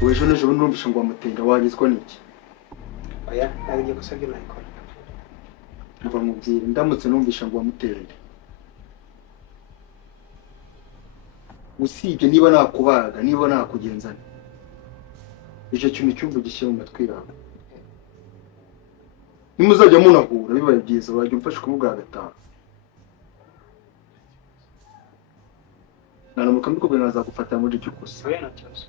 Wowe ejo n'ejo bundi urumvisha ngo wamutenda wagizwa n'iki? Oya nagiye gusabye nayikora. Mva mubwire ndamutse numvisha ngo wamutende. Usibye niba nakubaga, niba nakugenzana. Icyo kintu cyumva gishyira mu matwi yawe. Nimuzajya munahura bibaye byiza wajya umfasha kumubwira gataha. Naramuka mbikubwira nazagufata muri icyo kosa. Oya nta kibazo.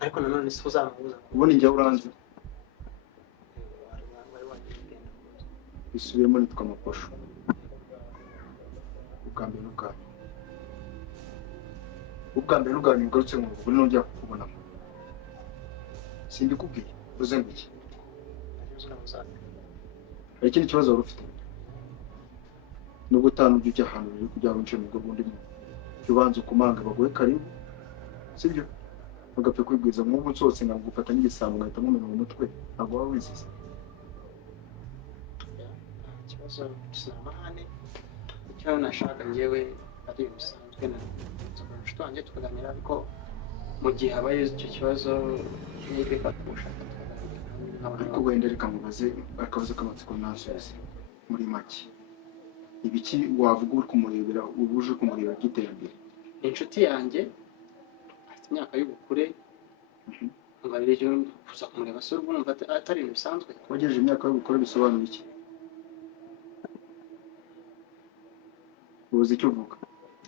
Ariko nanone si uzamubuza. Ubona njya uranze. Wari wagenda. Bisubiremo nitwa amaposho. Ubwa mbere n'ubwanyu ugarutse mu rugo nongera kukubonamo. Simbikubwiye uze ngo iki? Hari ikindi kibazo wari ufite? Nubwo utanubye ujya ahantu uri kugira ngo nce mu rugo rw'undi muntu. Jya ubanza ukumanga baguhe karibu. Sibyo? Ugapfa kwibwiza nk'ubu nsose nkagufata n'igisambo ngahita nkumena mu mutwe. Ntabwo waba wizize. Ikibazo sinamahane. Icyo nashaka njyewe ari bisanzwe na inshuti wanjye tukaganira ariko mu gihe habaye icyo kibazo n'ibyo ushaka tukaganira. Ariko wenda reka mubaze akabazo k'amatsiko nasubize muri make. Ibiki wavuga uri kumurebera ubuje kumurebera by'iterambere? Inshuti yanjye afite imyaka y'ubukure. Ngarire cyo kuza kumureba se urumva atari ibintu bisanzwe. Wagejeje imyaka y'ubukure bisobanura iki? Ubuze icyo uvuga?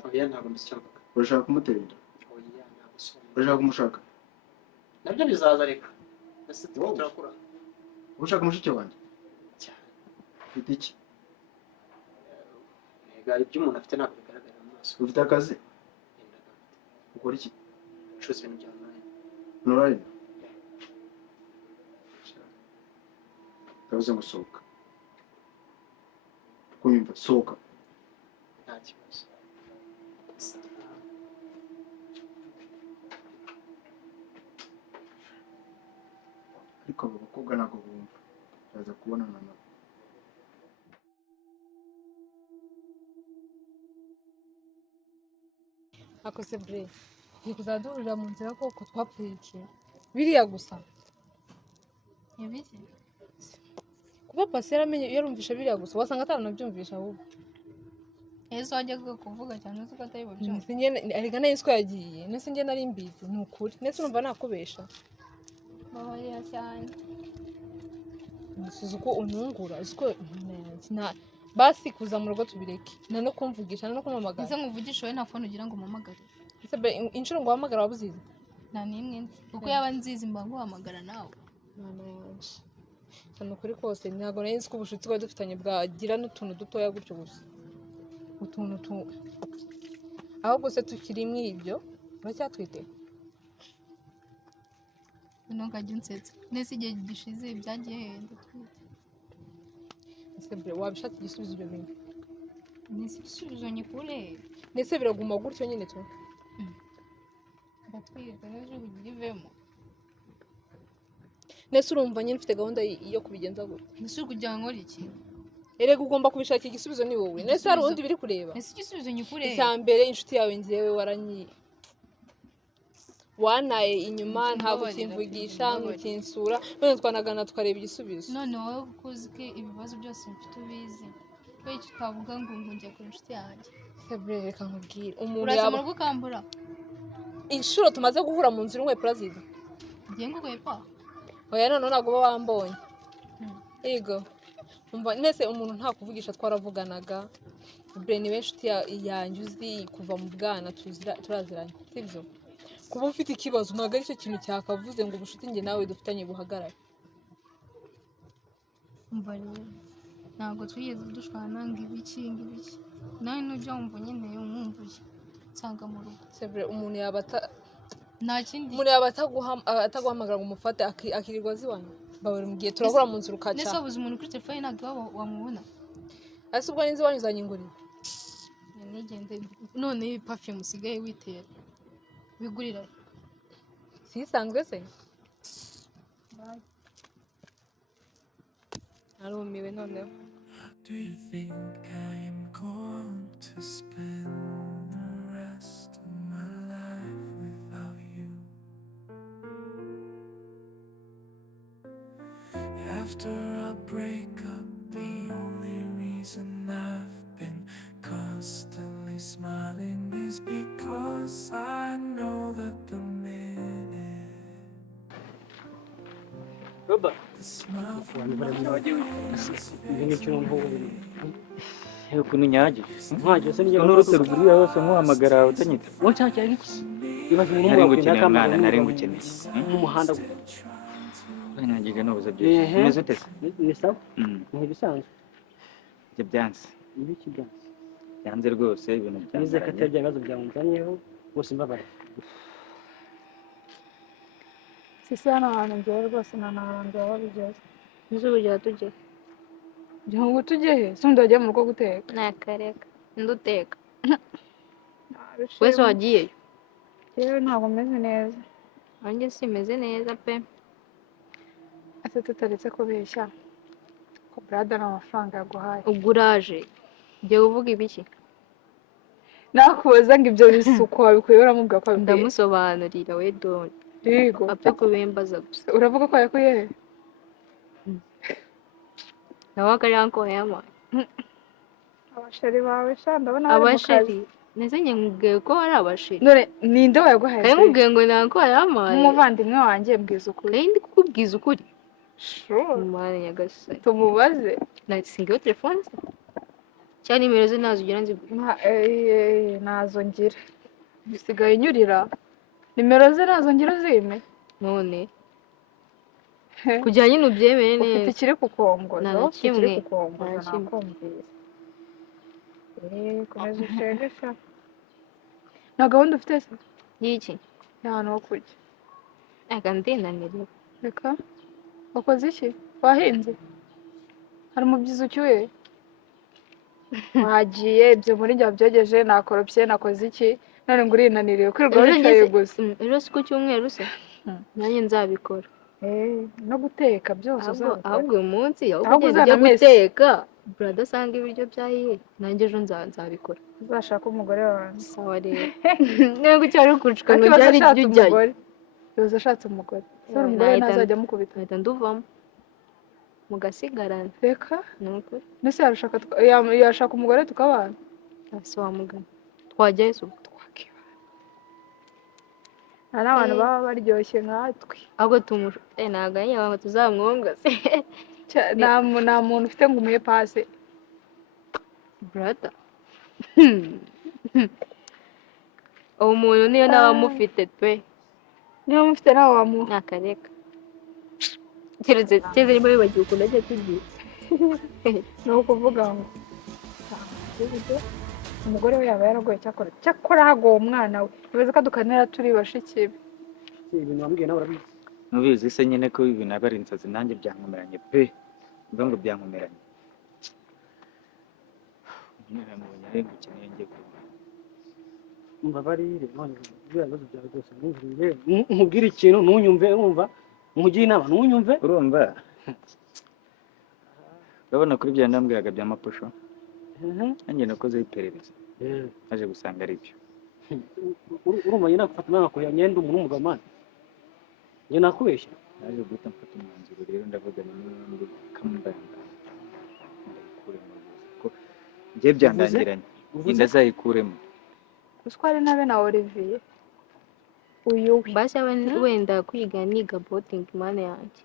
Oya ntabwo mbishyamvuga. Urashaka kumutera? Oya ntabwo songa. Urashaka kumushaka? Nabyo bizaza reka. Ese turakura. Urashaka mushiki wanjye? Cyane. Ufite iki? Ega ibyo umuntu afite ntabwo bigaragara mu maso. Ufite akazi? Ukora iki? Ucuruza ibintu bya online. Online? Ndavuze ngo sohoka. Kunyumva sohoka. Nta kibazo. Ariko abo bakobwa ntabwo bumva. Baza kubonana nabo. Akose bre. Ni kuzadurira mu nzira koko twapfuye iki? Biriya gusa. Ibiki? Kuba pasera amenye yarumvisha biriya gusa wasanga atanabyumvisha ahubwo. Yesu wajyaga kuvuga cyane uzi ko atari bubyo. Sinye arega nayo iswa yagiye. Nese nge nari mbizi ni ukuri. Nese urumva nakubesha. Babarira cyane. Nasuze uko unungura. Uko na basi kuza mu rugo tubireke. Na no kumvugisha no kumamagara. Ese nkuvugisha wowe nta phone ugira ngo mpamagare. Ese inshuro ngo hamagara wabuzize. Nta nimwe nzi. Uko yaba nzizi mba nguhamagara nawe. Mwana yanje. Cyane kuri kose ntago nari nzi ko ubushutsi bwa dufitanye bwagira n'utuntu dutoya gutyo gusa. Utuntu tu ahubwo se tukiri mwibyo uracyatwite? Ntukajye unsetsa. Nese igihe gishize byagiye henda twite. Ese bre wabishaka igisubizo ibyo bintu? Nese igisubizo nyikure. Nese biraguma gutyo nyine tu. Ndatwite n'ejo bigivemo. Nese urumva nyine ufite gahunda yo kubigenza gutyo? Nese kugira ngo iki? Erega ugomba kubishaka igisubizo ni wowe. Nese hari undi biri kureba? Nese igisubizo nyikure. Icyambere inshuti yawe ngiyewe waranyi wanaye inyuma ntabwo kimvugisha ntukinsura none twanagana tukareba igisubizo. None wowe kuko uzi ko ibibazo byose mfite ubizi. Kwe icyo utavuga ngo ngiye ku inshuti yanjye. Sebre reka nkubwire umuntu Uraza yaba mu rugo kambura. Inshuro tumaze guhura mu nzira umwe plaziza. Ngiye ngugoye pa. Oya none ntabwo uba wambonye. Yego. Umva nese umuntu nta kuvugisha twaravuganaga. Bre ni inshuti yanjye uzi kuva mu bwana turaziranye. Sibyo? Kuba ufite ikibazo ntabwo ari cyo kintu cyakavuze ngo ubushuti nge nawe dufitanye buhagarare. Umva rero ntabwo twigeze dushwana ngo ibiki. Nawe nujya wumva nyine umwumvuye nsanga mu rugo. Sebre umuntu yaba nta kindi. Umuntu yaba ataguhamagara ngo umufate akirirwa ziwanyu. Baburi mu gihe turahura mu nzira ukaca. Nese wabuze umuntu kuri telefone ntabwo wamubona. Ase ubwo ninzi wanyu uzanyingurira. Nigende none iyi perfume usigaye witera. Bigurira. Sisanzwe se? Arumiwe noneho. Do you think I am going to spend the rest of my life without you? after a breakup, the only reason I've been constantly smiling is because I know that the minute Robert, the smile abantu from barabibagiwe ibi ni cyo mvugo Yewe ukuntu unyagiye ntacyo se ngiye n'urute ruguru yose nkuhamagara utanyita wacyakira iki ibaze umuntu nari umwe ngukeneye akamara mwana nari ngukeneye mu muhanda banyangiga n'ubuze byose umeze ute se ni sawa Mm, ni ibisanzwe ibyo byanze ibiki byanze byanze rwose ibintu nize ko atari byanzaranye bya bibazo byanzanyeho bose mbabara sisi hano hantu njyewe rwose nta n'ahantu baba bigeze izuba ryatugera kugira ngo tujye he si undi wagiye mu rugo guteka nakareka nduteka wese wagiyeyo yewe ntabwo meze neza nanjye simeze neza pe ese tutaretse kubeshya ko brada nta mafaranga yaguhaye ubwo uraje jya uvuga ibiki nakubaza ngo ibyo bisuko wabikuye uramubwira ko wabikuye ndamusobanurira we doni yego apfe kubimbaza gusa uravuga ko yakuye he nawe akariya ko yamaye abasheri bawe sha ndabona bari mu kazi abasheri neze njye nkubwiye ko hari abasheri none ninde wayaguhaye kari nkubwiye ngo ntabwo yamaye nk'umuvandimwe wanjye mbwiza ukuri kari ndi kukubwiza ukuri sure umwana nyagasani tumubaze nasingeho telefone se cyangwa nimero ze ntazo ugira nzi nazo ngira bisigaye unyurira nimero ze nazo ngira uzime none kugira nyine ubyemere ufite neza ikiri kukongoza Nta na ufite ikiri kimwe. kukongoza Nta na kimwe. nakumvise komeza ushegesha nta gahunda ufite se y'iki y'ahantu ho kurya reka ndinaniriwe reka wakoze iki wahinze hari umubyizi ucyuye wagiye ibyo muri njye wabyogeje nakoropye nakoze iki none ngo urinaniriwe kwirirwa wicaye gusa ejo si ku cyumweru se nanjye nzabikora no guteka byose ahubwo uyu munsi aho Ahubwo kugenda ujya uzanamese. guteka burada asanga ibiryo byahiye nanjye ejo nzabikora uzashaka umugore wanjye sawa rero ntabwo cyari kucuka ngo akibazo byari ashatse ibyo ujyayo umugore ibibazo ashatse umugore se umugore Nahita- ntazajya amukubita nkahita nduvamo mugasigarana reka ni ukuri mbese yashaka umugore tukabana si wamugana twajyayo se ubwo hari n'abantu Eh. baba baryoshye nkatwe ahubwo ntabwo ari ngo tuzamwonga se nta muntu ufite ngo umuhe pase brada uwo muntu niyo naba amufite pe niba mufite nawe wamuha nakareka keretse niba wibagiwe ukuntu ajya tugiye ni ukuvuga ngo umugore we yaba yaragoye cyakora hagowe umwana we bibaze ko dukanira turi bashiki be ibintu wambwiye nawe urabizi nubizi se nyine ko ibintu aba ari insazi nanjye byankomeranye pe mvuga ngo byankomeranye nyine mubonye ari ngukeneye njye kuba mbabarire none bya bibazo byawe byose ntumvire nkubwire ikintu ntunyumve urumva nkugire inama ntunyumve urumva urabona kuri bya ndambwiraga by'amapusho nanjye nakozeho iperereza naje gusanga ari byo urumva nyine gufata umwana akuya nyenda umuntu w'umugamani njye nakubeshya naje guhita mfata umwanzuro rero ndavugana n'undi kamubanda ndayikuremo ko njye byandangiranye inda azayikuremo gusa ari nabe na Olivier uyu we basi wenda kwiga niga boting mana yanjye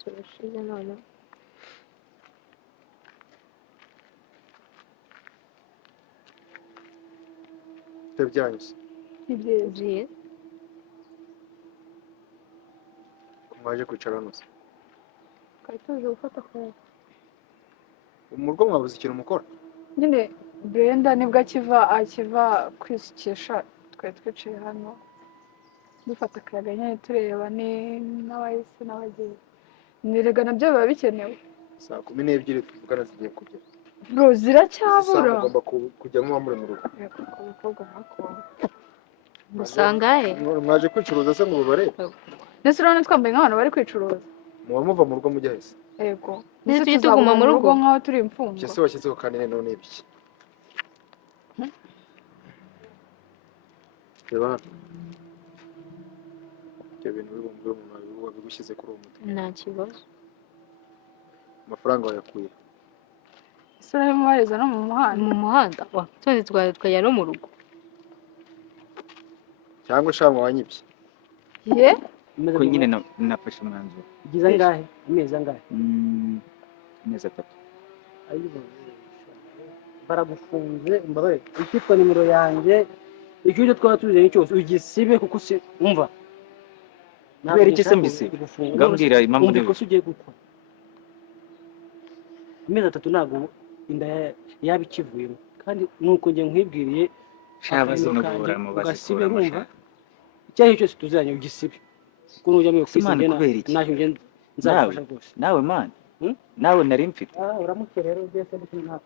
turashize none byanyuze ni byiza byiza ko mwaje kwicara hano se twari tuzi gufata akayaga mu rugo mwabuze ikintu mukora nyine Brenda nibwo akiva kwisukisha twari twicaye hano dufata akayaga nyine tureba n'abahise n'abagiye nirega nabyo biba bikenewe saa 12 tuvugana zigiye kugera bro ziracyabura mugomba kujya muba muri mu rugo abakobwa bakobwa usanga he mwaje kwicuruza se ngo mubarebe ndetse urabona twambaye nk'abantu bari kwicuruza muba muva mu rugo mujya hese yego Ndetse tujye tuguma mu rugo nk'aho turi imfungwa icyo se washyizeho kandi noneho ni ibiki reba hano ibyo bintu bibumbuye mu mubiri wabigushyize kuri uwo mutwe nta kibazo amafaranga wayakuye ese urabimubariza no mu muhanda mu muhanda twese twajya no mu rugo cyangwa shamwe wanyibye ye ko nyine nafashe umwanzuro. Ugize angahe? Amezi angahe? Amezi 3. Ayibo. Baragufunze mbabaye. Ikitwa nimero yanjye. Icyo twaba tuzanye cyose ugisibe kuko si umva. Kubera iki se mbisibe? Ngambwira impamvu umva ko ugiye gukora. Amezi 3 ntago inda yaba ikivuyemo kandi nuko njye nkwibwiriye shabaze no gura mu basibe rumva. Icyahe cyose tuzanye ugisibe. Kuko nujya mu ofisi ngena ntacyo nge nzafasha rwose. Nawe man. Nawe nari mfite. Uramuke rero byese nta.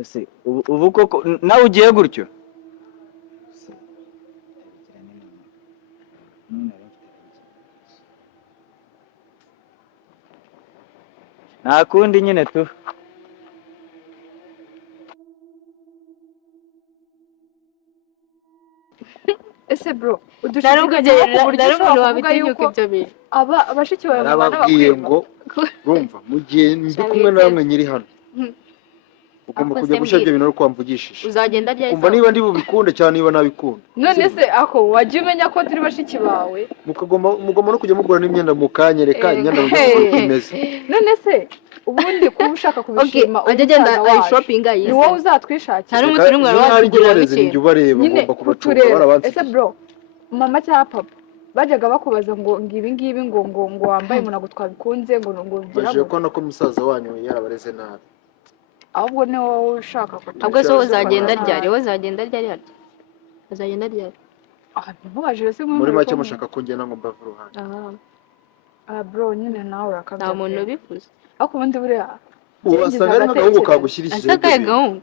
Ese ubu koko nawe ugiye gutyo? Nta kundi nyine tu. ese bro umuntu wabitinyuka ibyo bintu abashiki bawe narababwiye ngo rumva mu gihe ndi kumwe namwe nyiri hano ugomba kujya gushyira ibyo bintu no kwamvugishije uzagenda ryari umva niba ndi bubikunde cyane niba nabikunda none se ako wajya umenya ko turi bashiki bawe mugomba no kujya mugura n'imyenda mukanyereka imyenda imeze none se ubundi kuba ushaka kubishima ajya agenda shopping ni wowe uzatwishakira hari umunsi n'umwe wabigura bike nyine kutureba ese bro mama cyangwa papa bajyaga bakubaza ngo ngibi ngo wambaye umuntu twabikunda ngo baje ko nako musaza wanyu yarabareze nabi ahubwo ni wowe ushaka ahubwo se uzagenda ryari azagenda ryari ntubajire se muri make mushaka ko ngenda ngo mbave uruhande bro nyine nawe urakabya nta muntu ubifuza ariko ubundi buriya ubasanga ari nk'agahungu kagushyirishije asakaye gahungu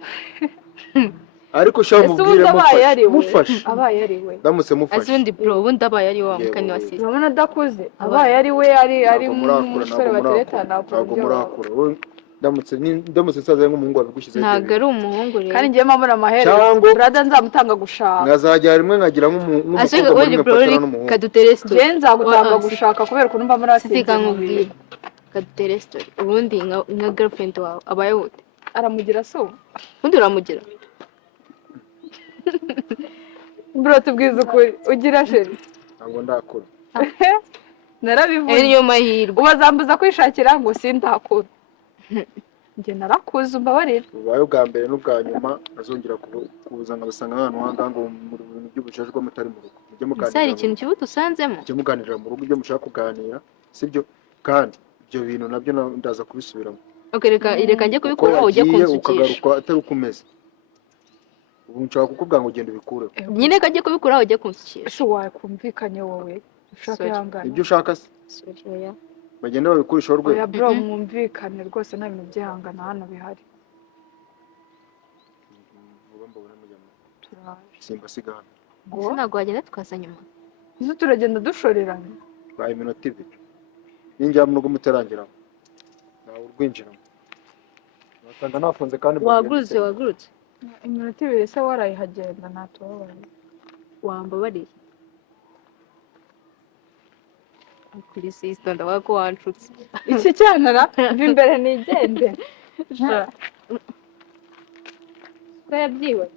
ariko shaka mubwire mufashe abaye ari we ndamutse mufashe ubundi bro ubundi abaye ari wa mukani wa sisi urabona adakuze abaye ari we ari umusore bateretana ntabwo murakura ndamutse nsaza nk'umuhungu wabigushyize ntabwo ari umuhungu rero kandi ngiye mpamura amaherezo brada nzamutanga gushaka nkazajya rimwe nkagira nk'umukobwa muri mwe n'umuhungu kadutere story je nzagutanga gushaka kubera ukuntu mba muri sisi kankubwira kadutere story ubundi nka girlfriend wawe abaye wote aramugira so ubundi uramugira bro tubwiza ukuri ugira sheri ntabwo ndakura narabivuze niyo mahirwe ubazambuza kwishakira ngo sindakura njye narakuze umbabarira ubaye ubwa mbere n'ubwa nyuma azongera kuza nkabasanga ahantu hangango mu bintu by'ubujajwa mutari mu rugo mujye muganira hari ikintu kibuto usanzemo mujye muganirira mu rugo ibyo mushaka kuganira sibyo kandi ibyo bintu nabyo ndaza kubisubiramo reka njye kubikuraho ujye kunsukisha ukagaruka atari ukomeza ubu nshaka kukubwira ngo ugende ubikureho nyine kajye kubikuraho ujye kunsukisha ese wakumvikanye wowe ushaka ihangane ibyo ushaka se bagenda babikurishaho rwego oya bro mwumvikane rwose nta bintu byihangana hano bihari simba siga hano ese ntabwo wagenda tukaza nyuma izo turagenda dushoreranye baye iminota 2 ninjya mu rugo muterangiramo nawe urwinjiramo wasanga nafunze kandi wagurutse iminota 2 se warayihagenda ntatubabaye wambabariye kuri sisita ndavuga ko wanshutse iki cyanara mva imbere nigende yabyibagiwe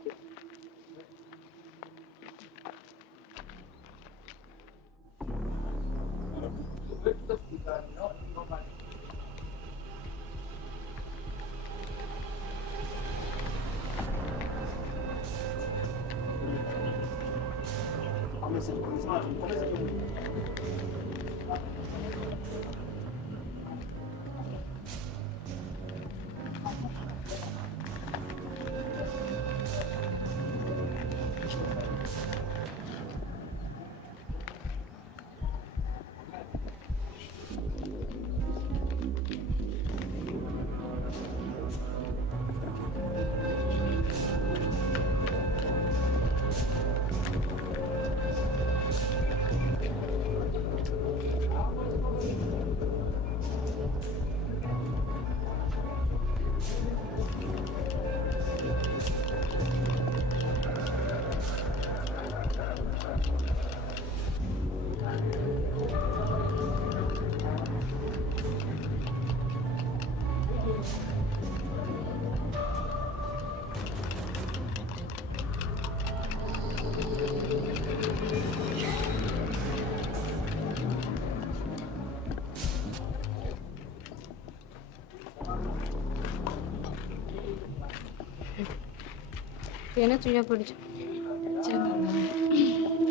tugende tujya kurya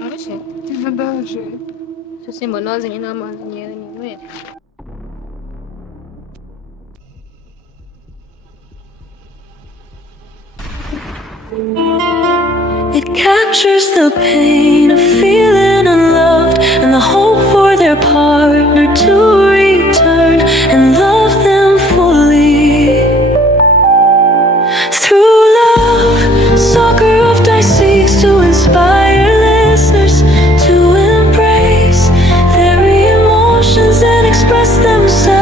arushye Izo ndaje. cyo simbona wazanye n'amazi nyewe ninywere It captures the pain of feeling unloved and the hope for their partner to return and love them fully. Through love, soccer of dice seeks to inspire listeners to embrace their emotions and express themselves.